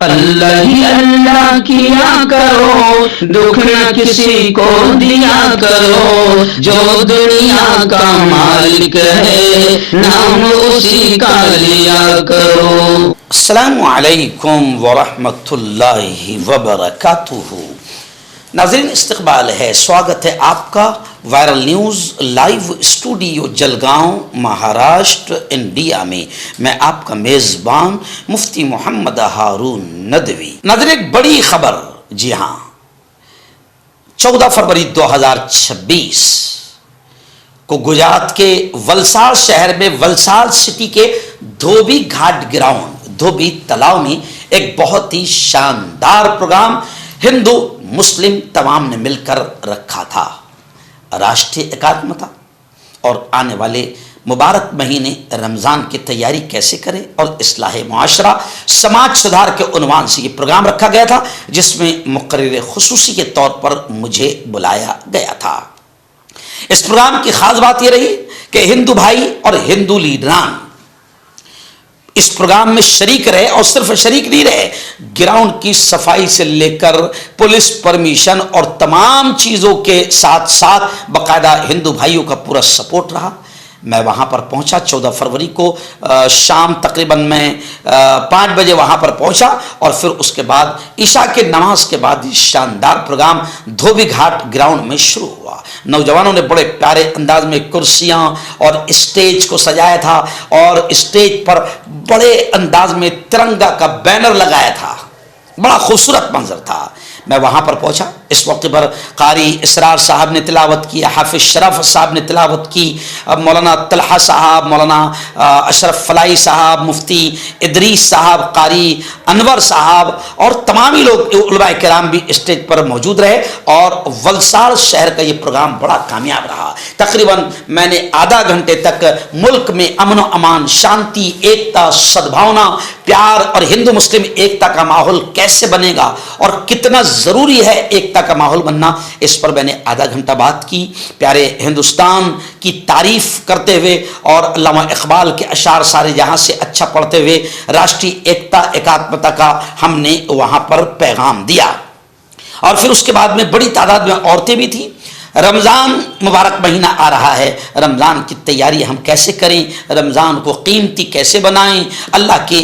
अल्लाह ही अल्लाह किया करो, दुख न किसी को दिया करो, जो दुनिया का मालिक है नाम उसी का लिया करो। अस्सलामु अलैकुम वरहमतुल्लाहि वबरकातुहू। नाज़रीन, इस्तक़बाल है, स्वागत है आपका viral news live studio Jalgaon Maharashtra India में। मैं आपका मेज़बान मुफ्ती मोहम्मद हारून नदवी। नाज़रीन, एक बड़ी खबर, जी हाँ, 14 फरवरी 2026 को गुजरात के वलसाड़ शहर में वलसाड़ सिटी के धोबी घाट ग्राउंड, धोबी तालाब में एक बहुत ही शानदार प्रोग्राम हिंदू मुस्लिम तमाम ने मिलकर रखा था। राष्ट्रीय एकात्मता और आने वाले मुबारक महीने रमज़ान की तैयारी कैसे करें और इस्लाह मुआशरा समाज सुधार के उन्वान से ये प्रोग्राम रखा गया था, जिसमें मुकर्रिर खुसूसी के तौर पर मुझे बुलाया गया था। इस प्रोग्राम की खास बात यह रही कि हिंदू भाई और हिंदू लीडरान इस प्रोग्राम में शरीक रहे, और सिर्फ शरीक नहीं रहे, ग्राउंड की सफाई से लेकर पुलिस परमिशन और तमाम चीज़ों के साथ साथ बाकायदा हिंदू भाइयों का पूरा सपोर्ट रहा। मैं वहाँ पर पहुँचा 14 फरवरी को शाम तकरीबन मैं 5 बजे वहाँ पर पहुँचा, और फिर उसके बाद ईशा के नमाज के बाद ये शानदार प्रोग्राम धोबी घाट ग्राउंड में शुरू हुआ। नौजवानों ने बड़े प्यारे अंदाज में कुर्सियाँ और स्टेज को सजाया था, और स्टेज पर बड़े अंदाज में तिरंगा का बैनर लगाया था। बड़ा खूबसूरत मंजर था। मैं वहाँ पर पहुँचा। इस मौके पर कारी इसरार साहब ने तिलावत की, हाफिज शरफ साहब ने तिलावत की, मौलाना तलहा साहब, मौलाना अशरफ फलाई साहब, मुफ्ती इदरीस साहब, कारी अनवर साहब और तमामी लोग उलमाए किराम भी स्टेज पर मौजूद रहे, और वलसाड़ शहर का ये प्रोग्राम बड़ा कामयाब रहा। तकरीबन मैंने आधा घंटे तक मुल्क में अमन व अमान, शांति, एकता, सद्भावना, प्यार और हिंदू मुस्लिम एकता का माहौल कैसे बनेगा और कितना ज़रूरी है एकता का माहौल बनना, इस पर मैंने आधा घंटा बात की। प्यारे हिंदुस्तान की तारीफ करते हुए और अल्लामा इकबाल के अशार सारे जहां से अच्छा पढ़ते हुए राष्ट्रीय एकता एकात्मता का हमने वहां पर पैगाम दिया। और फिर उसके बाद में बड़ी तादाद में औरतें भी थी। रमज़ान मुबारक महीना आ रहा है, रमज़ान की तैयारी हम कैसे करें, रमज़ान को कीमती कैसे बनाएं, अल्लाह के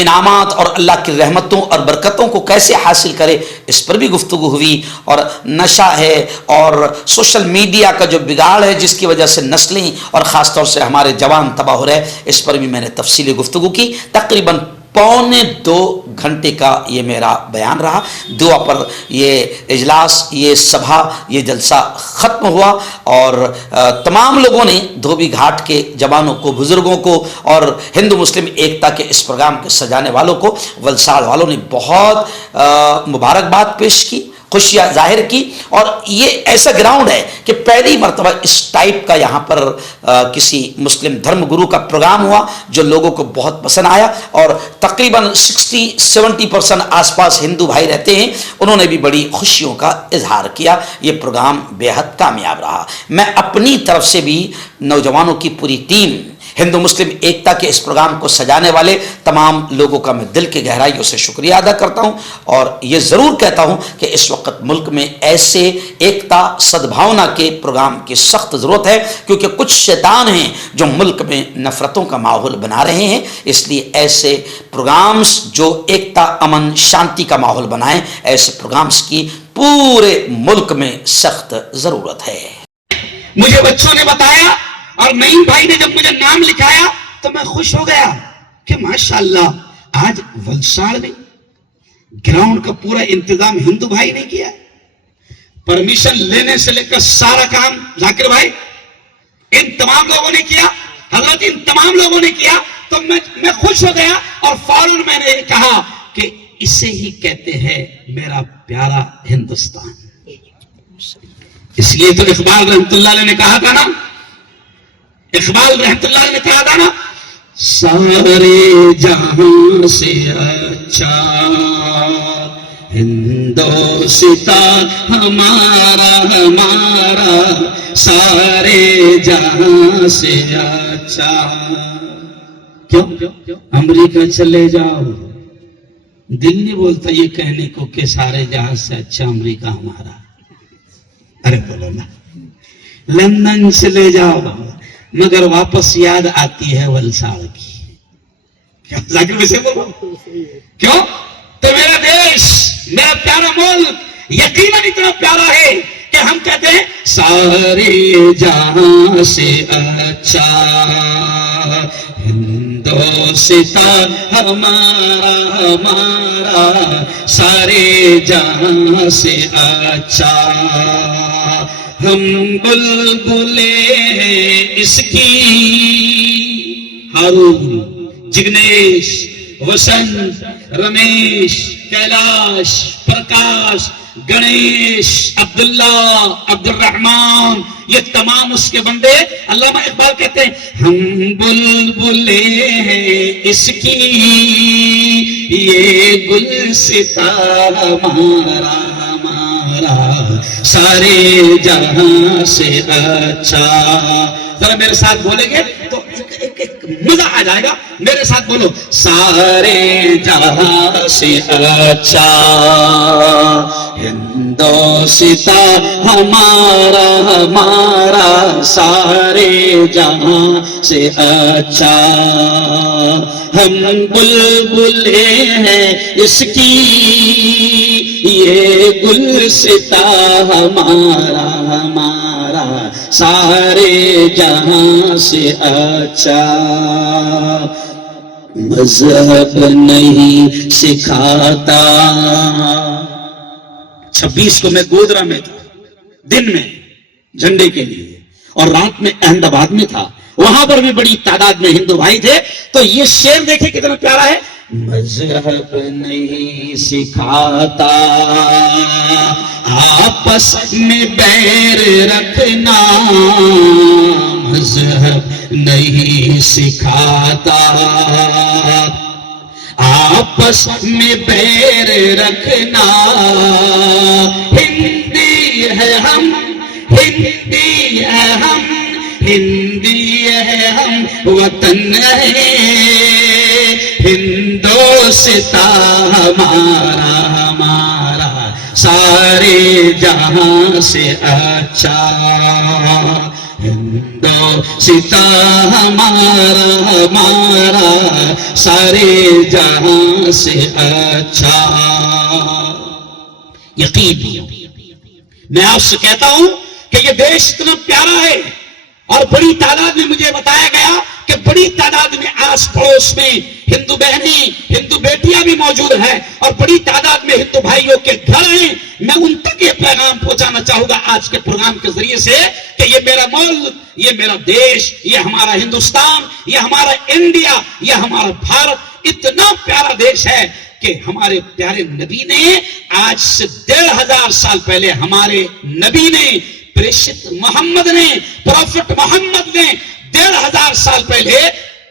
इनामात और अल्लाह की रहमतों और बरकतों को कैसे हासिल करें, इस पर भी गुफ्तगू हुई। और नशा है और सोशल मीडिया का जो बिगाड़ है जिसकी वजह से नस्लें और ख़ास तौर से हमारे जवान तबाह हो रहे हैं, इस पर भी मैंने तफसीली गुफ्तगू की। तकरीबन 1.25 घंटे का ये मेरा बयान रहा। दुआ पर ये इजलास, ये सभा, ये जलसा ख़त्म हुआ, और तमाम लोगों ने धोबी घाट के जवानों को, बुज़ुर्गों को और हिंदू मुस्लिम एकता के इस प्रोग्राम के सजाने वालों को, वलसाड़ वालों ने बहुत मुबारकबाद पेश की, खुशियाँ जाहिर की। और ये ऐसा ग्राउंड है कि पहली मरतबा इस टाइप का यहाँ पर किसी मुस्लिम धर्मगुरु का प्रोग्राम हुआ जो लोगों को बहुत पसंद आया, और तकरीबन 60-70% आसपास हिंदू भाई रहते हैं, उन्होंने भी बड़ी खुशियों का इजहार किया। ये प्रोग्राम बेहद कामयाब रहा। मैं अपनी तरफ से भी नौजवानों की पूरी टीम, हिंदू मुस्लिम एकता के इस प्रोग्राम को सजाने वाले तमाम लोगों का मैं दिल की गहराइयों से शुक्रिया अदा करता हूं, और ये ज़रूर कहता हूं कि इस वक्त मुल्क में ऐसे एकता सद्भावना के प्रोग्राम की सख्त ज़रूरत है, क्योंकि कुछ शैतान हैं जो मुल्क में नफ़रतों का माहौल बना रहे हैं। इसलिए ऐसे प्रोग्राम्स जो एकता, अमन, शांति का माहौल बनाएं, ऐसे प्रोग्राम्स की पूरे मुल्क में सख्त ज़रूरत है। मुझे बच्चों ने बताया और नईम भाई ने जब मुझे नाम लिखाया तो मैं खुश हो गया कि माशाअल्लाह आज वलसाड़ में ग्राउंड का पूरा इंतजाम हिंदू भाई ने किया। परमिशन लेने से लेकर सारा काम जाकिर भाई, इन तमाम लोगों ने किया, हजरत इन तमाम लोगों ने किया। तो मैं खुश हो गया, और फौरन मैंने कहा कि इसे ही कहते हैं मेरा प्यारा हिंदुस्तान। इसलिए तो इकबाल रहमतुल्लाह ने कहा था ना, इकबाल रहमतुल्लाह ने कहा था ना, सारे जहां से अच्छा हिंदुस्तान हमारा हमारा, सारे जहां से अच्छा। क्यों? अमेरिका चले जाओ, दिल नहीं बोलता ये कहने को कि सारे जहाज से अच्छा अमेरिका हमारा। अरे बोलो ना, लंदन चले जाओ मगर वापस याद आती है वलसाड़ की। क्या जाकिर वैसे बोलो क्यों? तो मेरा देश, मेरा प्यारा मुल्क यकीनन इतना प्यारा है कि हम कहते हैं सारे जहां से अच्छा हिंदुस्तान हमारा हमारा, सारे जहां से अच्छा हम बुलबुले इसकी। हारून, जिग्नेश, वसंत, रमेश, कैलाश, प्रकाश, गणेश, अब्दुल्ला, अब्दुल रहमान, ये तमाम उसके बंदे। अल्लामा इकबाल कहते हैं हम बुलबुले हैं इसकी, ये गुलसिता हमारा हमारा, सारे जहां से अच्छा। जरा मेरे साथ बोलेंगे तो एक मजा आ जाएगा। मेरे साथ बोलो, सारे जहां से अच्छा हिंदुस्तान हमारा हमारा, सारे जहां से अच्छा हम बुलबुले हैं इसकी, ये गुलसिता हमारा हमारा, सारे जहां से अच्छा। मजहब नहीं सिखाता। 26 को मैं गोधरा में था, दिन में झंडे के लिए, और रात में अहमदाबाद में था। वहां पर भी बड़ी तादाद में हिंदू भाई थे। तो ये शेर देखे कितना प्यारा है। मजहब नहीं सिखाता आपस में बैर रखना, मजहब नहीं सिखाता आपस में बैर रखना। हिंदी है हम, हिंदी है हम, हिंदी है हम, वतन है हिंदुस्तान हमारा हमारा, सारे जहां से अच्छा हिंदुस्तान हमारा हमारा, सारे जहां से अच्छा। यकीन मैं आपसे कहता हूं कि ये देश इतना प्यारा है, और बड़ी तादाद में मुझे बताया गया कि बड़ी तादाद में आस पड़ोस में हिंदू बहनी, हिंदू बेटियां भी मौजूद हैं, और बड़ी तादाद में हिंदू भाइयों के घर हैं। मैं उन तक ये पैगाम पहुंचाना चाहूंगा आज के प्रोग्राम के जरिए से कि ये मेरा मुल्क, ये मेरा देश, ये हमारा हिंदुस्तान, ये हमारा इंडिया, ये हमारा भारत इतना प्यारा देश है कि हमारे प्यारे नबी ने आज से 1500 साल पहले, हमारे नबी ने, प्रेषित मोहम्मद ने, प्रॉफिट मोहम्मद ने 1500 साल पहले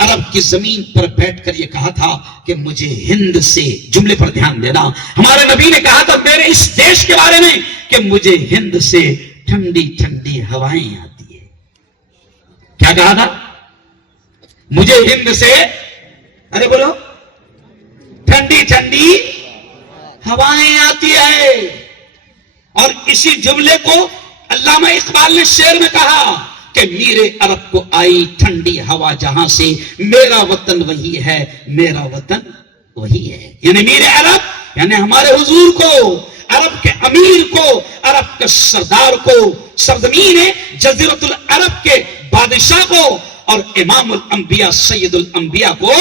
अरब की जमीन पर बैठकर यह कहा था कि मुझे हिंद से, जुमले पर ध्यान देना, हमारे नबी ने कहा था मेरे इस देश के बारे में कि मुझे हिंद से ठंडी ठंडी हवाएं आती है। क्या कहा था? मुझे हिंद से, अरे बोलो, ठंडी ठंडी हवाएं आती है। और इसी जुमले को अल्लामा इकबाल ने शेर में कहा कि मीरे अरब को आई ठंडी हवा जहां से, मेरा वतन वही है, मेरा वतन वही है। यानी मीरे अरब यानी हमारे हुजूर को, अरब के अमीर को, अरब के सरदार को, सरजमीन जजीरतुल अरब के बादशाह को, और इमामुल अंबिया सैयदुल अंबिया को,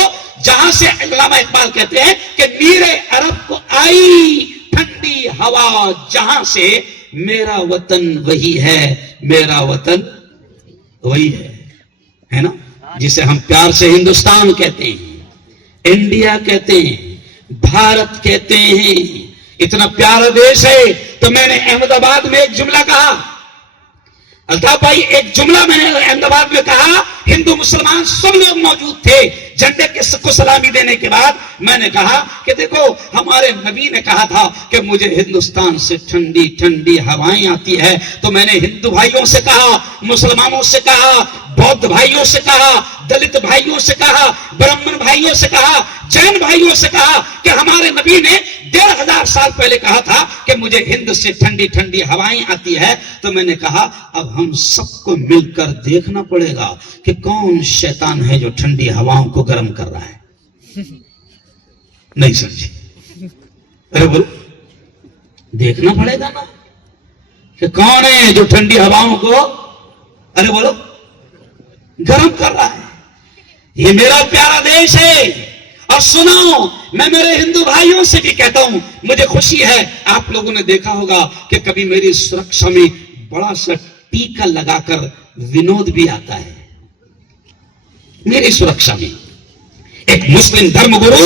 जहां से अल्लामा इकबाल कहते हैं कि मीरे अरब को आई ठंडी हवा जहां से, मेरा वतन वही है, मेरा वतन वही है ना, जिसे हम प्यार से हिंदुस्तान कहते हैं, इंडिया कहते हैं, भारत कहते हैं। इतना प्यारा देश है। तो मैंने अहमदाबाद में एक जुमला कहा, अल्ताफ भाई, एक जुमला मैंने अहमदाबाद में कहा, हिंदू मुसलमान सब लोग मौजूद थे। झंडे को सलामी देने के बाद मैंने कहा कि देखो हमारे नबी ने कहा था कि मुझे हिंदुस्तान से ठंडी ठंडी हवाएं आती है। तो मैंने हिंदू भाइयों से कहा, मुसलमानों से कहा, बौद्ध भाइयों से कहा, दलित भाइयों से कहा, ब्राह्मण भाइयों से कहा, जैन भाइयों से कहा कि हमारे नबी ने 1500 साल पहले कहा था कि मुझे हिंद से ठंडी ठंडी हवाएं आती है। तो मैंने कहा अब हम सबको मिलकर देखना पड़ेगा कि कौन शैतान है जो ठंडी हवाओं को गर्म कर रहा है। नहीं समझे? अरे बोलो, देखना पड़ेगा ना कि कौन है जो ठंडी हवाओं को, अरे बोलो, गर्म कर रहा है। ये मेरा प्यारा देश है। और सुनो, मैं मेरे हिंदू भाइयों से भी कहता हूं, मुझे खुशी है आप लोगों ने देखा होगा कि कभी मेरी सुरक्षा में बड़ा सा टीका लगाकर विनोद भी आता है। मेरी सुरक्षा में एक मुस्लिम धर्मगुरु,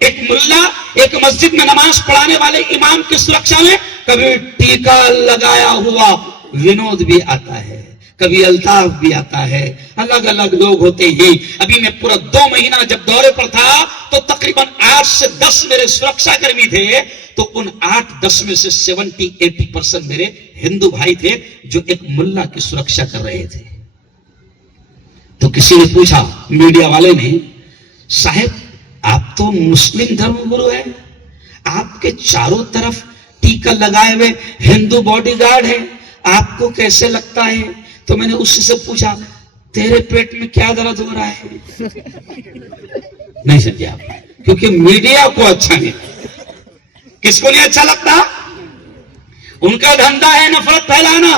एक मुल्ला, एक मस्जिद में नमाज पढ़ाने वाले इमाम की सुरक्षा में कभी टीका लगाया हुआ विनोद भी आता है, कभी अल्ताफ भी आता है। अलग अलग लोग होते हैं। अभी मैं पूरा 2 महीना जब दौरे पर था तो तकरीबन 8 से 10 मेरे सुरक्षा कर्मी थे। तो उन 8-10 में से 70-80% मेरे हिंदू भाई थे जो एक मुल्ला की सुरक्षा कर रहे थे। तो किसी ने पूछा, मीडिया वाले ने, साहब आप तो मुस्लिम धर्मगुरु हैं, आपके चारों तरफ टीका लगाए हुए हिंदू बॉडीगार्ड है, आपको कैसे लगता है? तो मैंने उससे से पूछा, तेरे पेट में क्या दर्द हो रहा है? नहीं समझे आप? क्योंकि मीडिया को अच्छा नहीं, किसको नहीं अच्छा लगता? उनका धंधा है नफरत फैलाना,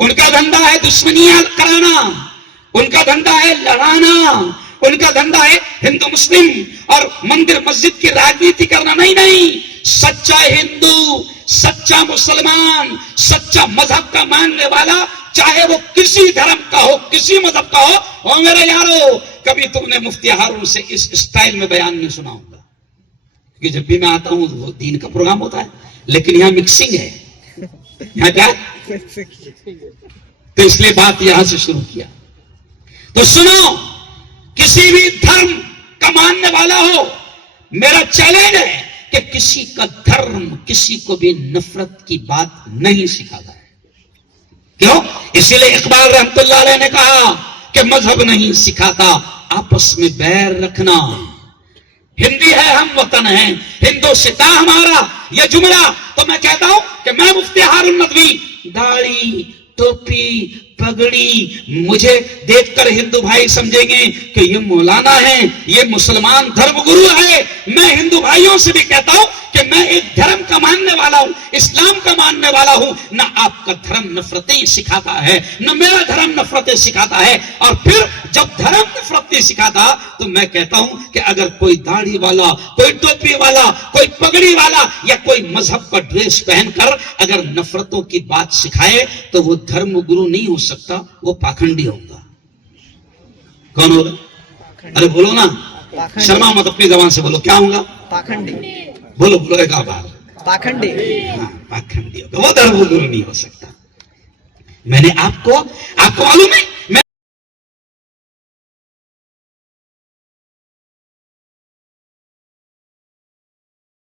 उनका धंधा है दुश्मनियां कराना, उनका धंधा है लड़ाना, उनका धंधा है हिंदू मुस्लिम और मंदिर मस्जिद की राजनीति करना। नहीं नहीं, सच्चा हिंदू, सच्चा मुसलमान, सच्चा मजहब का मानने वाला, चाहे वो किसी धर्म का हो, किसी मजहब का हो मेरे यारो, कभी तुमने मुफ्ती हारून से इस स्टाइल में बयान नहीं सुना होगा। क्योंकि जब भी मैं आता हूं वो दीन का प्रोग्राम होता है, लेकिन यहां मिक्सिंग है। यहां क्या? तो इसलिए बात यहां से शुरू किया। तो सुनो, किसी भी धर्म का मानने वाला हो, मेरा चैलेंज है कि किसी का धर्म किसी को भी नफरत की बात नहीं सिखाता है। क्यों? इसीलिए इकबाल रहमतुल्लाह अलैह ने कहा कि मजहब नहीं सिखाता आपस में बैर रखना। हिंदी है, हम वतन है, हिंदुस्ता हमारा, यह जुमला। तो मैं कहता हूं कि मैं मुफ्ती हारून नदवी, दाढ़ी, टोपी, पगड़ी, मुझे देखकर हिंदू भाई समझेंगे कि ये मौलाना है, ये मुसलमान धर्मगुरु है। मैं हिंदू भाइयों से भी कहता हूं कि मैं एक धर्म का मानने वाला हूं, इस्लाम का मानने वाला हूं। ना आपका धर्म नफरतें सिखाता है, न मेरा धर्म नफरतें सिखाता है। और फिर जब धर्म नफरतें सिखाता तो मैं कहता हूं कि अगर कोई दाढ़ी वाला, कोई टोपी वाला, कोई पगड़ी वाला या कोई मजहब का ड्रेस पहनकर अगर नफरतों की बात सिखाए तो वो धर्म गुरु नहीं हो सकता, वो पाखंडी होगा। कौन होगा? अरे बोलो ना, शर्मा मत, अपनी जबान से बोलो, क्या होगा? पाखंडी। बोलो बोलो, एक बार। पाखंडी। हाँ, पाखंडी होगा, वो धर्म गुरु नहीं हो सकता। मैंने आपको मालूम है,